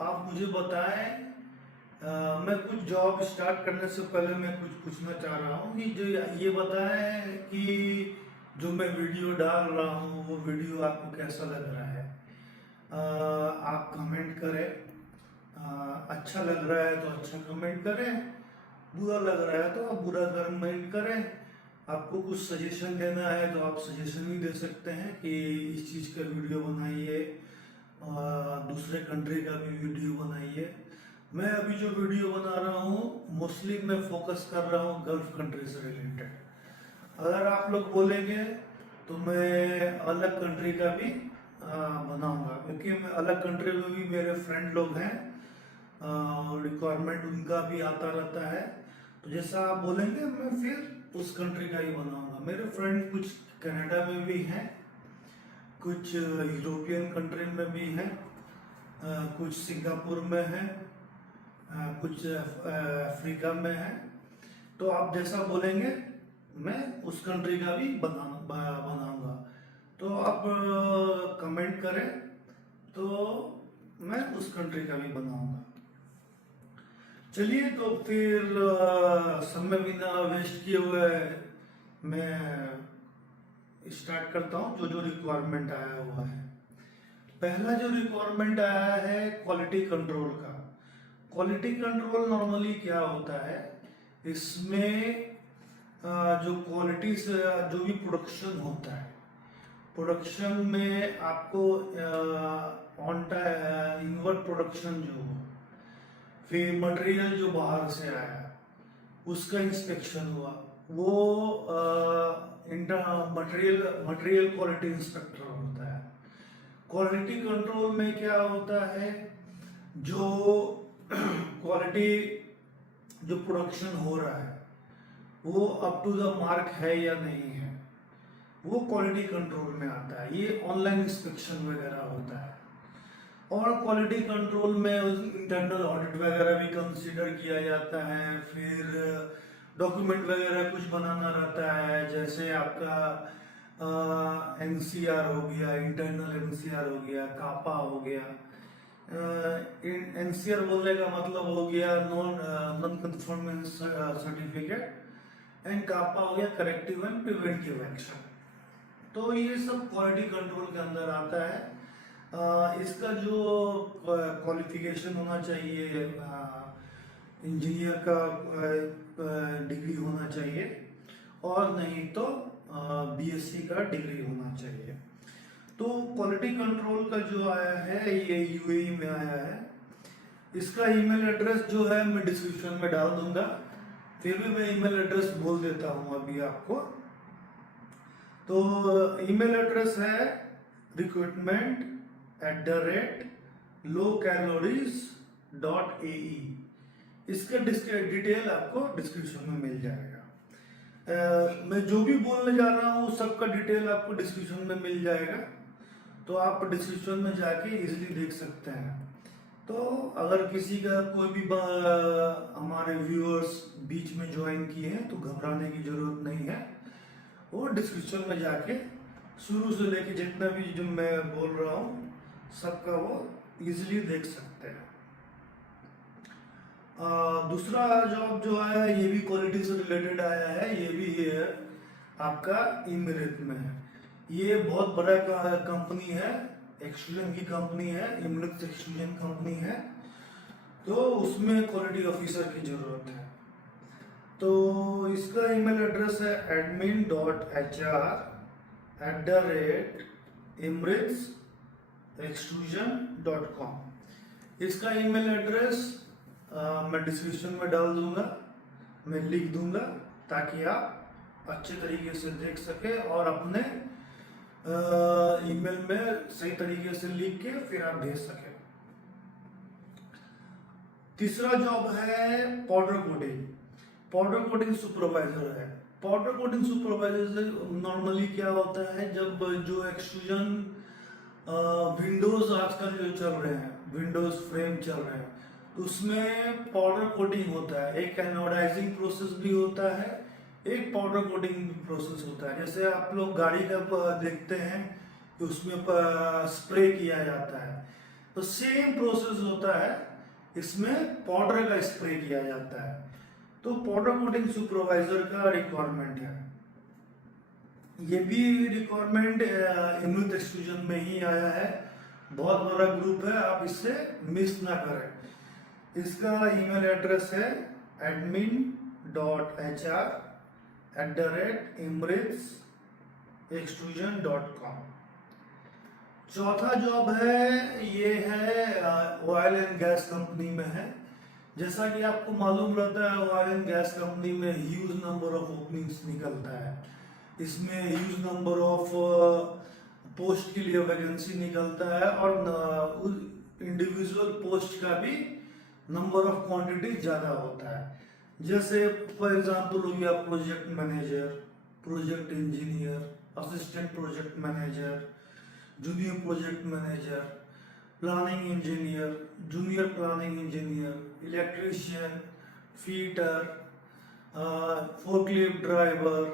आप मुझे बताएं। मैं कुछ जॉब स्टार्ट करने से पहले मैं कुछ पूछना चाह रहा हूँ कि जो ये बताएं कि जो मैं वीडियो डाल रहा हूँ वो वीडियो आपको कैसा लग रहा है। आप कमेंट करें। अच्छा लग रहा है तो अच्छा कमेंट करें, बुरा लग रहा है तो आप बुरा कमेंट करें। आपको कुछ सजेशन देना है तो आप सजेशन भी दे सकते हैं कि इस चीज़ का वीडियो बनाइए, दूसरे कंट्री का भी वीडियो बनाइए। मैं अभी जो वीडियो बना रहा हूँ मोस्टली मैं फोकस कर रहा हूँ गल्फ कंट्री से रिलेटेड। अगर आप लोग बोलेंगे तो मैं अलग कंट्री का भी बनाऊंगा, क्योंकि मैं अलग कंट्री में भी मेरे फ्रेंड लोग हैं, रिक्वायरमेंट उनका भी आता रहता है। तो जैसा आप बोलेंगे मैं फिर उस कंट्री का ही बनाऊंगा। मेरे फ्रेंड कुछ कनाडा में भी हैं, कुछ यूरोपियन कंट्री में भी हैं, कुछ सिंगापुर में हैं, कुछ अफ्रीका में हैं। तो आप जैसा बोलेंगे मैं उस कंट्री का भी बनाऊंगा। तो आप कमेंट करें तो मैं उस कंट्री का भी बनाऊंगा। चलिए तो फिर समय बिना वेस्ट किए हुए मैं स्टार्ट करता हूँ। जो जो रिक्वायरमेंट आया हुआ है, पहला जो रिक्वायरमेंट आया है क्वालिटी कंट्रोल का। क्वालिटी कंट्रोल नॉर्मली क्या होता है, इसमें जो क्वालिटी से जो भी प्रोडक्शन होता है, प्रोडक्शन में आपको ऑन टाइम इनवर्ट प्रोडक्शन जो हो, फिर मटेरियल जो बाहर से आया उसका इंस्पेक्शन हुआ, वो inter material material quality inspector होता है। क्वालिटी कंट्रोल में क्या होता है, जो क्वालिटी जो प्रोडक्शन हो रहा है वो अप टू द मार्क है या नहीं है, वो क्वालिटी कंट्रोल में आता है। ये ऑनलाइन इंस्पेक्शन वगैरह होता है। और क्वालिटी कंट्रोल में इंटरनल ऑडिट वगैरह भी कंसीडर किया जाता है। फिर डॉक्यूमेंट वगैरह कुछ बनाना रहता है, जैसे आपका एनसीआर हो गया, इंटरनल एनसीआर हो गया, कापा हो गया। एनसीआर बोलने का मतलब हो गया नॉन कंफर्मेंस सर्टिफिकेट, एंड कापा हो गया करेक्टिव एंड प्रिवेंटिव एक्शन। तो ये सब क्वालिटी कंट्रोल के अंदर आता है। इसका जो क्वालिफिकेशन होना चाहिए, इंजीनियर का डिग्री होना चाहिए, और नहीं तो बीएससी का डिग्री होना चाहिए। तो क्वालिटी कंट्रोल का जो आया है ये यूएई में आया है। इसका ईमेल एड्रेस जो है मैं डिस्क्रिप्शन में डाल दूंगा, फिर भी मैं ईमेल एड्रेस बोल देता हूँ अभी आपको। तो ईमेल एड्रेस है recruitment@lowcalories.ae। इसका डिटेल आपको डिस्क्रिप्शन में मिल जाएगा। मैं जो भी बोलने जा रहा हूँ सबका डिटेल आपको डिस्क्रिप्शन में मिल जाएगा, तो आप डिस्क्रिप्शन में जाके इजीली देख सकते हैं। तो अगर किसी का कोई भी हमारे व्यूअर्स बीच में ज्वाइन किए हैं तो घबराने की जरूरत नहीं है। वो डिस्क्रिप्शन में जाके शुरू से लेके जितना भी जो मैं बोल रहा हूँ सबका वो इजीली देख सकते हैं। दूसरा जॉब जो आया है ये भी क्वालिटी से रिलेटेड आया है। ये भी है आपका इमिरेट में है। ये बहुत बड़ा कंपनी है, एक्सट्रूजन की कंपनी है, इमिरेट्स एक्सट्रूजन कंपनी है। तो उसमें क्वालिटी ऑफिसर की जरूरत है। तो इसका ईमेल एड्रेस है admin.hr@emirates-extrusion.com। इसका ईमेल एड्रेस मैं डिस्क्रिप्शन में डाल दूंगा, मैं लिख दूंगा, ताकि आप अच्छे तरीके से देख सके और अपने ईमेल में सही तरीके से लिख के फिर आप भेज सके। तीसरा जॉब है powder coating. Powder coating supervisor है। पाउडर कोटिंग सुपरवाइजर नॉर्मली क्या होता है, जब जो एक्सट्रूजन विंडोज आजकल जो चल रहे हैं, विंडोज फ्रेम चल रहे हैं, उसमें पाउडर कोटिंग होता है। एक एनोडाइजिंग प्रोसेस भी होता है, एक पाउडर कोटिंग प्रोसेस होता है। जैसे आप लोग गाड़ी का देखते हैं कि उसमें स्प्रे किया जाता है, तो तो सेम प्रोसेस होता है, इसमें पाउडर का स्प्रे किया जाता है। तो पाउडर कोटिंग सुपरवाइजर का रिक्वायरमेंट है। ये भी रिक्वायरमेंट इम्यूनिट एक्सक्लूजन में ही आया है, बहुत बड़ा ग्रुप है, आप इससे मिस ना करें। इसका ईमेल एड्रेस है admin.hr@emirates-extrusion.com। चौथा जॉब है, ये है ऑयल एंड गैस कंपनी में है। जैसा कि आपको मालूम रहता है, ऑयल एंड गैस कंपनी में ह्यूज नंबर ऑफ ओपनिंग्स निकलता है। इसमें ह्यूज नंबर ऑफ पोस्ट के लिए वैकेंसी निकलता है, और इंडिविजुअल पोस्ट का भी नंबर ऑफ क्वांटिटी ज़्यादा होता है। जैसे फॉर एग्जांपल हो गया project manager, project engineer, assistant project manager, junior project manager, planning engineer, junior planning engineer, electrician, fitter, forklift driver,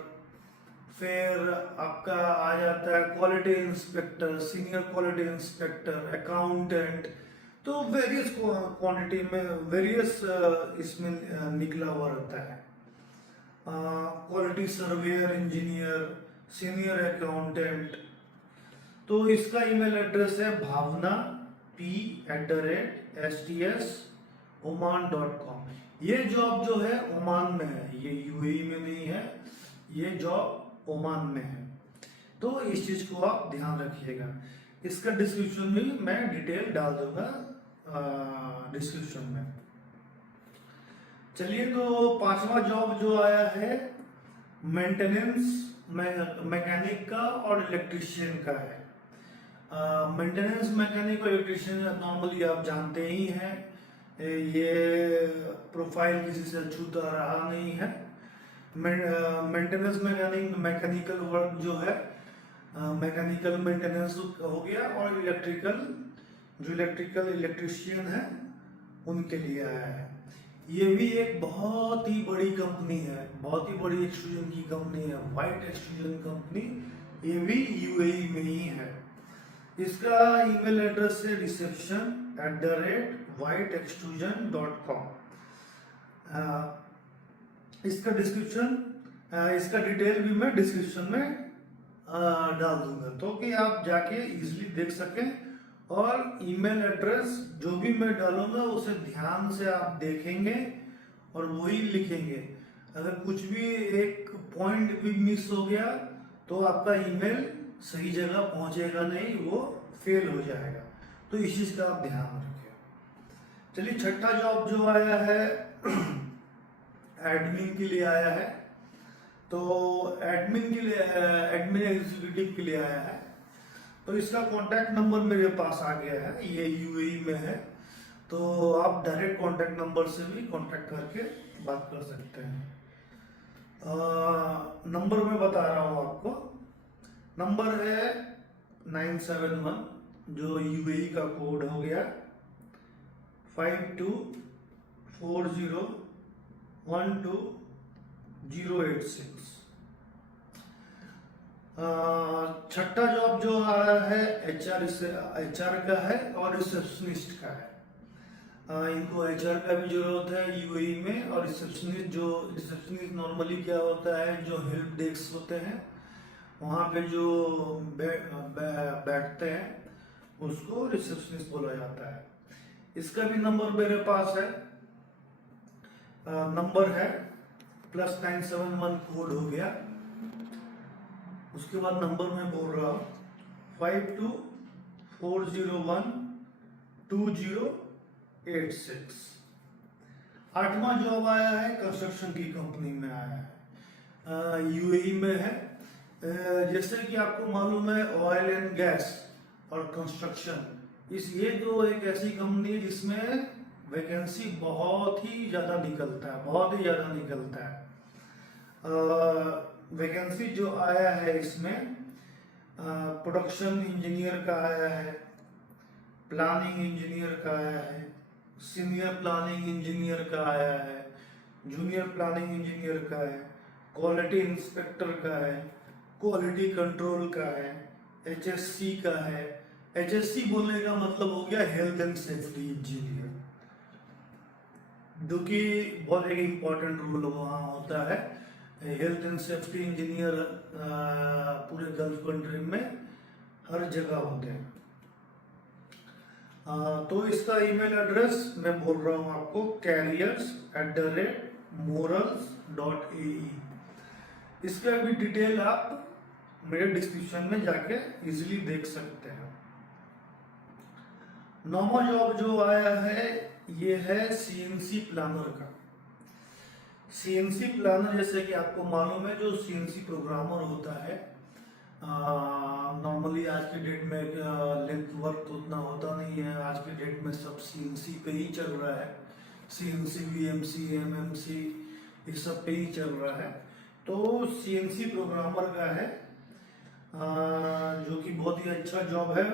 फिर आपका आ जाता है quality inspector, senior quality inspector, accountant. तो वेरियस क्वांटिटी में वेरियस इसमें निकला हुआ रहता है। Quality surveyor engineer, senior accountant. तो इसका ईमेल एड्रेस है bhavna p@sts.oman.com। ये जॉब जो है ओमान में है, ये यूएई में नहीं है, ये जॉब ओमान में है। तो इस चीज को आप ध्यान रखिएगा। इसका डिस्क्रिप्शन भी मैं डिटेल डाल दूंगा डिस्क्रिप्शन में। चलिए, तो पांचवा जॉब जो आया है मेंटेनेंस मैकेनिक का और इलेक्ट्रीशियन का है। मेंटेनेंस मैकेनिक और इलेक्ट्रीशियन नॉर्मली आप जानते ही हैं, ये प्रोफाइल किसी से छूता रहा नहीं है। मेंटेनेंस मैकेनिक मैकेनिकल वर्क जो है, मैकेनिकल मेंटेनेंस हो गया, और इलेक्ट्रिकल इलेक्ट्रीशियन है उनके लिए आया है। ये भी एक बहुत ही बड़ी कंपनी है, बहुत ही बड़ी एक्सट्रूजन की कंपनी है, वाइट एक्सट्रूजन कंपनी। ये भी यूएई में ही है। इसका ईमेल एड्रेस है reception@whiteextrusion.com। इसका डिटेल भी मैं डिस्क्रिप्शन में डाल दूंगा, तो कि आप जाके इजीली देख सकें। और ईमेल एड्रेस जो भी मैं डालूंगा उसे ध्यान से आप देखेंगे और वही लिखेंगे। अगर कुछ भी एक पॉइंट भी मिस हो गया तो आपका ईमेल सही जगह पहुंचेगा नहीं, वो फेल हो जाएगा। तो इस चीज का आप ध्यान रखिए। चलिए, छठा जॉब जो आया है एडमिन के लिए आया है। तो एडमिन एग्जीक्यूटिव के लिए आया है। तो इसका कॉन्टैक्ट नंबर मेरे पास आ गया है, ये यूएई में है। तो आप डायरेक्ट कॉन्टैक्ट नंबर से भी कॉन्टैक्ट करके बात कर सकते हैं। नंबर मैं बता रहा हूँ आपको। नंबर है 971, जो यूएई का कोड हो गया 5240120086। छठा जॉब जो आ रहा है एचआर का है और रिसेप्शनिस्ट का है। इनको एचआर का भी जरूरत है यूएई में, और रिसेप्शनिस्ट नॉर्मली क्या होता है, जो हेल्प डेस्क होते हैं वहाँ पे जो बैठते हैं उसको रिसेप्शनिस्ट बोला जाता है। इसका भी नंबर मेरे पास है। नंबर है +971 कोड हो गया। उसके बाद नंबर मैं बोल रहा हूँ 5240120086। आठवां जॉब आया है, कंस्ट्रक्शन की कंपनी में आया है, यूएई में है। जैसे कि आपको मालूम है, ऑयल एंड गैस और कंस्ट्रक्शन, ये तो एक ऐसी कंपनी है जिसमें वैकेंसी बहुत ही ज़्यादा निकलता है। वैकेंसी जो आया है इसमें प्रोडक्शन इंजीनियर का आया है, प्लानिंग इंजीनियर का आया है, सीनियर प्लानिंग इंजीनियर का आया है, जूनियर प्लानिंग इंजीनियर का है, क्वालिटी इंस्पेक्टर का है, क्वालिटी कंट्रोल का है, एचएससी का है, HSC बोलने का मतलब हो गया हेल्थ एंड सेफ्टी इंजीनियर, जो कि बहुत एक इम्पोर्टेंट रोल वहाँ होता है। हेल्थ एंड सेफ्टी इंजीनियर पूरे गल्फ कंट्री में हर जगह होते हैं। तो इसका ईमेल एड्रेस मैं बोल रहा हूँ आपको, careers@morals.ae। इसका भी डिटेल आप मेरे डिस्क्रिप्शन में जाके इजीली देख सकते हैं। नौवा जॉब जो आया है ये है CNC प्लानर का। CNC प्लानर जैसे कि आपको मालूम है, जो CNC प्रोग्रामर होता है, नॉर्मली आज के डेट में लेंथ वर्क तो उतना होता नहीं है। आज के डेट में सब CNC पे ही चल रहा है, CNC VMC MMC ये सब पे ही चल रहा है। तो CNC प्रोग्रामर का है, जो कि बहुत ही अच्छा जॉब है।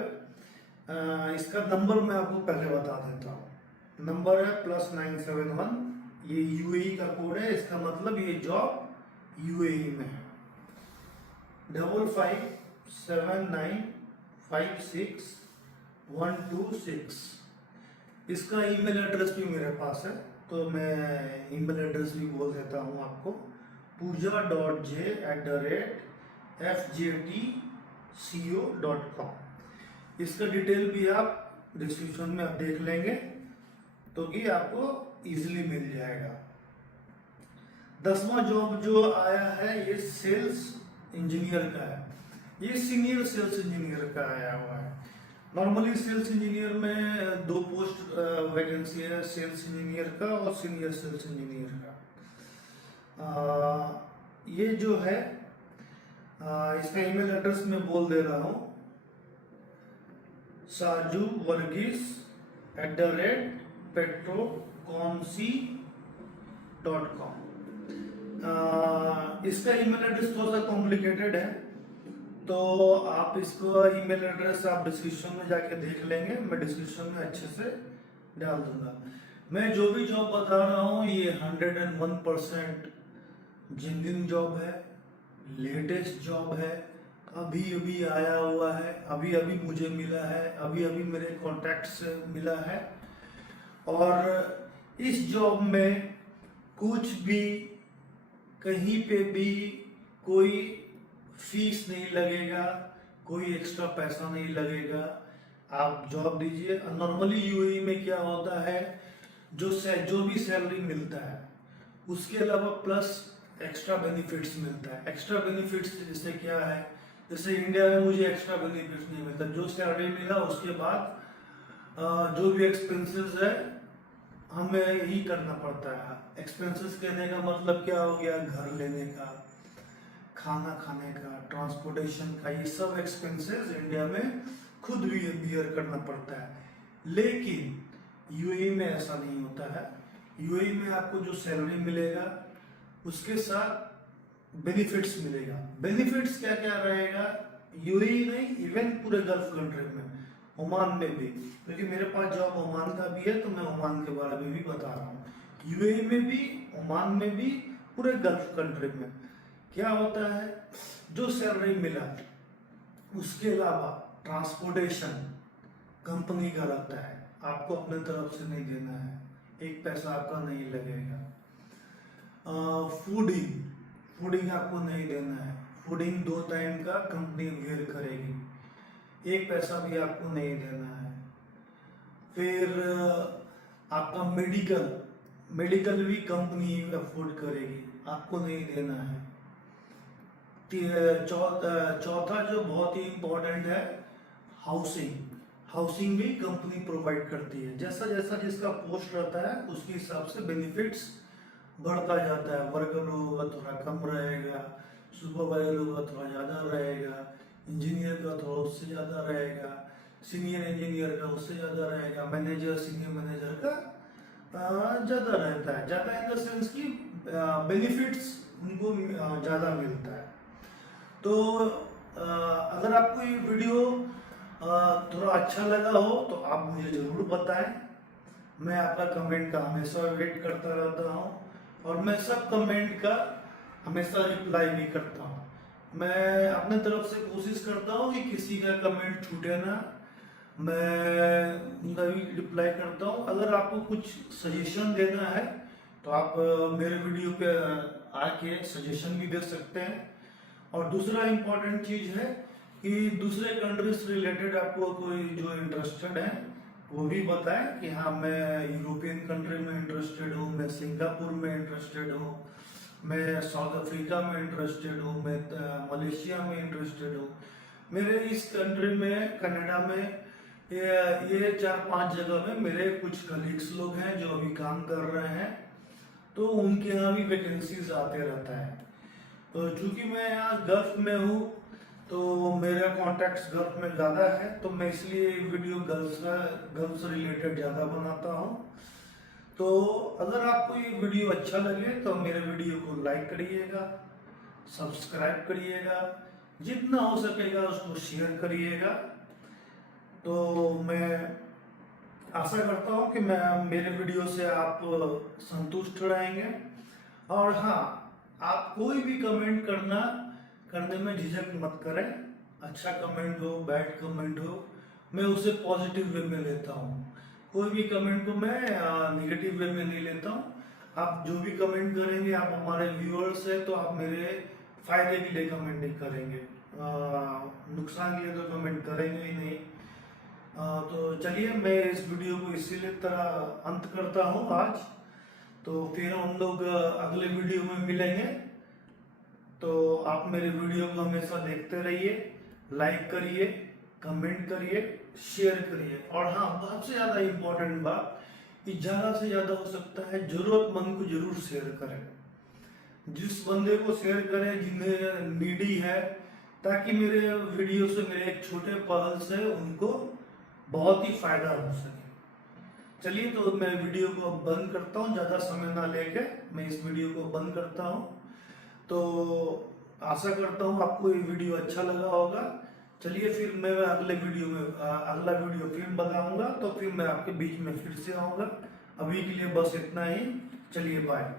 इसका नंबर मैं आपको पहले बता देता हूँ। नंबर है +971, ये UAE का कोड है। इसका मतलब ये जॉब UAE में है। 557956 इसका ईमेल एड्रेस भी मेरे पास है, तो मैं ईमेल एड्रेस भी बोल देता हूँ आपको, pooja.j@fjtco.com। इसका डिटेल भी आप डिस्क्रिप्शन में आप देख लेंगे तो कि आपको इजीली मिल जाएगा। 10वां जॉब जो आया है ये सेल्स इंजीनियर का है। ये सीनियर सेल्स इंजीनियर का आया हुआ है। नॉर्मली सेल्स इंजीनियर में 2 पोस्ट वैकेंसी है, सेल्स इंजीनियर का और सीनियर सेल्स इंजीनियर का। ये जो है इसका ईमेल एड्रेस मैं बोल दे रहा हूँ, sajuvarghese@petroconsi.com। इसका ईमेल एड्रेस थोड़ा सा कॉम्प्लिकेटेड है, तो आप इसको ईमेल एड्रेस आप डिस्क्रिप्शन में जाके देख लेंगे। मैं डिस्क्रिप्शन में अच्छे से डाल दूंगा। मैं जो भी जॉब बता रहा हूँ ये 101% जेन्युइन जॉब है, लेटेस्ट जॉब है, अभी अभी आया हुआ है, अभी अभी मुझे मिला है, अभी अभी मेरे कॉन्टैक्ट से मिला है। और इस जॉब में कुछ भी कहीं पे भी कोई फीस नहीं लगेगा, कोई एक्स्ट्रा पैसा नहीं लगेगा। आप जॉब दीजिए। नॉर्मली UAE में क्या होता है, जो भी सैलरी मिलता है उसके अलावा प्लस एक्स्ट्रा बेनिफिट्स मिलता है। एक्स्ट्रा बेनिफिट्स जैसे क्या है, जैसे इंडिया में मुझे एक्स्ट्रा बेनिफिट्स नहीं मिलता। जो सैलरी मिला उसके बाद जो भी एक्सपेंसेस है हमें ही करना पड़ता है। एक्सपेंसेस कहने का मतलब क्या हो गया, घर लेने का, खाना खाने का, ट्रांसपोर्टेशन का, ये सब एक्सपेंसेस इंडिया में खुद भी बियर करना पड़ता है। लेकिन UAE में ऐसा नहीं होता है। UAE में आपको जो सैलरी मिलेगा उसके साथ बेनिफिट्स मिलेगा। बेनिफिट्स क्या क्या रहेगा, UAE नहीं, इवन पूरे गल्फ कंट्री में, ओमान में भी, क्योंकि मेरे पास जॉब ओमान का भी है तो मैं ओमान के बारे में भी बता रहा हूँ। UAE में भी, ओमान में भी, पूरे गल्फ कंट्री में क्या होता है, जो सैलरी मिला उसके अलावा ट्रांसपोर्टेशन कंपनी का रहता है, आपको अपने तरफ से नहीं देना है, एक पैसा आपका नहीं लगेगा। फूडिंग आपको नहीं देना है, फूडिंग 2 टाइम का कंपनी वेयर करेगी, एक पैसा भी आपको नहीं देना है। फिर आपका मेडिकल भी कंपनी अफोर्ड करेगी, आपको नहीं देना है। चौथा जो बहुत ही इम्पोर्टेंट है, हाउसिंग भी कंपनी प्रोवाइड करती है। जैसा जैसा जिसका पोस्ट रहता है उसके हिसाब से बेनिफिट्स बढ़ता जाता है। वर्कर लोगों का थोड़ा कम रहेगा, सुपरवाइजर लोगों का थोड़ा ज़्यादा रहेगा, इंजीनियर का थोड़ा उससे ज़्यादा रहेगा, सीनियर इंजीनियर का उससे ज़्यादा रहेगा, मैनेजर सीनियर मैनेजर का ज़्यादा रहता है। ज़्यादा in the sense key benefits उनको ज़्यादा मिलता है। तो अगर आपको ये वीडियो थोड़ा अच्छा लगा हो तो आप मुझे ज़रूर बताएं। मैं आपका कमेंट का हमेशा वेट करता रहता हूँ और मैं सब कमेंट का हमेशा रिप्लाई भी करता हूँ। मैं अपने तरफ से कोशिश करता हूँ कि किसी का कमेंट छूटे ना, मैं उनका भी रिप्लाई करता हूँ। अगर आपको कुछ सजेशन देना है तो आप मेरे वीडियो पे आके सजेशन भी दे सकते हैं। और दूसरा इम्पोर्टेंट चीज़ है कि दूसरे कंट्री से रिलेटेड आपको कोई जो इंटरेस्टेड है वो भी बताएं कि हाँ मैं यूरोपियन कंट्री में इंटरेस्टेड हूँ, मैं सिंगापुर में इंटरेस्टेड हूँ, मैं साउथ अफ्रीका में इंटरेस्टेड हूँ, मैं मलेशिया में इंटरेस्टेड हूँ। मेरे इस कंट्री में कनाडा में ये 4-5 जगह में मेरे कुछ कलीग्स लोग हैं जो अभी काम कर रहे हैं, तो उनके यहाँ भी वैकेंसीज आते रहता है। तो चूंकि मैं यहाँ गल्फ में हूँ तो मेरा कॉन्टैक्ट्स गल्फ में ज़्यादा है, तो मैं इसलिए वीडियो गल्फ से रिलेटेड ज़्यादा बनाता हूँ। तो अगर आपको ये वीडियो अच्छा लगे तो मेरे वीडियो को लाइक करिएगा, सब्सक्राइब करिएगा, जितना हो सकेगा उसको शेयर करिएगा। तो मैं आशा करता हूँ कि मेरे वीडियो से आप संतुष्ट रहेंगे। और हाँ, आप कोई भी कमेंट करने में झिझक मत करें। अच्छा कमेंट हो, बैड कमेंट हो, मैं उसे पॉजिटिव वे में लेता हूँ। कोई भी कमेंट को मैं निगेटिव वे में नहीं लेता हूँ। आप जो भी कमेंट करेंगे, आप हमारे व्यूअर्स हैं तो आप मेरे फायदे के लिए कमेंट नहीं करेंगे, नुकसान के लिए तो कमेंट करेंगे ही नहीं। तो चलिए मैं इस वीडियो को इसीलिए तरह अंत करता हूँ आज। तो फिर हम लोग अगले वीडियो में मिलेंगे। तो आप मेरे वीडियो को हमेशा देखते रहिए, लाइक करिए, कमेंट करिए, शेयर करिए। और हाँ, बहुत से ज़्यादा इम्पोर्टेंट बात कि ज़्यादा से ज़्यादा हो सकता है ज़रूरतमंद को जरूर शेयर करें। जिस बंदे को शेयर करें जिन्हें नीडी है, ताकि मेरे वीडियो से, मेरे एक छोटे पहल से उनको बहुत ही फायदा हो सके। चलिए तो मैं वीडियो को बंद करता हूँ, ज़्यादा समय ना लेके मैं इस वीडियो को बंद करता हूँ। तो आशा करता हूँ आपको ये वीडियो अच्छा लगा होगा। चलिए फिर मैं अगले वीडियो में अगला वीडियो फिर बनाऊंगा, तो फिर मैं आपके बीच में फिर से आऊँगा। अभी के लिए बस इतना ही। चलिए बाय।